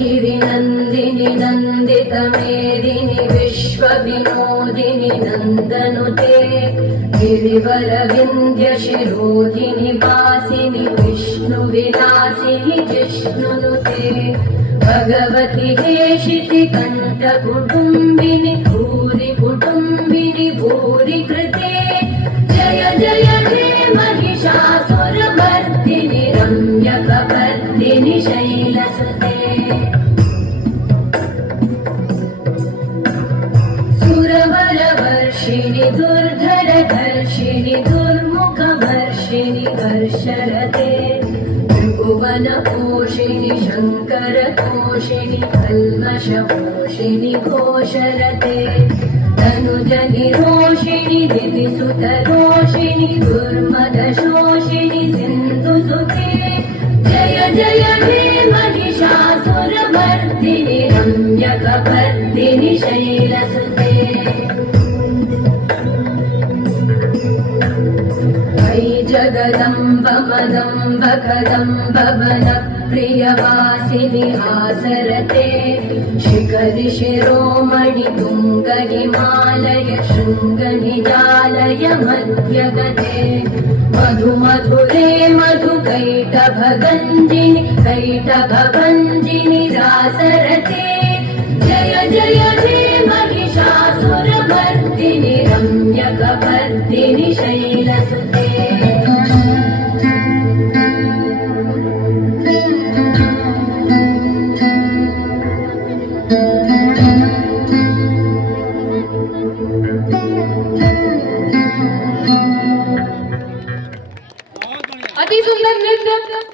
गिरिनन्दिनि नन्दितमेदिनि विश्वविनोदिनि नन्दनुते गिरिवरविन्ध्यशिरोधिनि वासिनि विष्णुविलासिनि जिष्णुनुते भगवति हेशिति कण्ठकुटुम्बिनि भूरि कुटुम्बिनि भूरि कृते जय जय हे महिषासुरमर्दिनि रम्यकपर्दिनि शैलसुते सुरवरवर्षिणि दुर्धरधर्षिणि दुर्मुखवर्षिणि हर्षरते त्रिभुवनपोषिणि शङ्करतोषिणि कल्मषपोषिणि घोषरते तनुजनिरोषिणि दितिसुतरोषिणि दुर्मदशोषिणि सिन्धुसुते जय जय हे महिषासुरमर्दिनि रम्यकपर्दिनि शैलसुते अयि जगदम्ब मदम्ब कदम्ब वनप्रियवासिनि हासरते शिखरि शिरोमणि तुङ्ग हिमालय शृङ्गनिजालय मध्यगते मधु मधुरे मधुकैटभगञ्जिनि कैटभगञ्जिनि रासरते जय जय हे महिषासुरमर्दिनि रम्यकपर्दिनि शैलसुते अति सुंदर नृत्य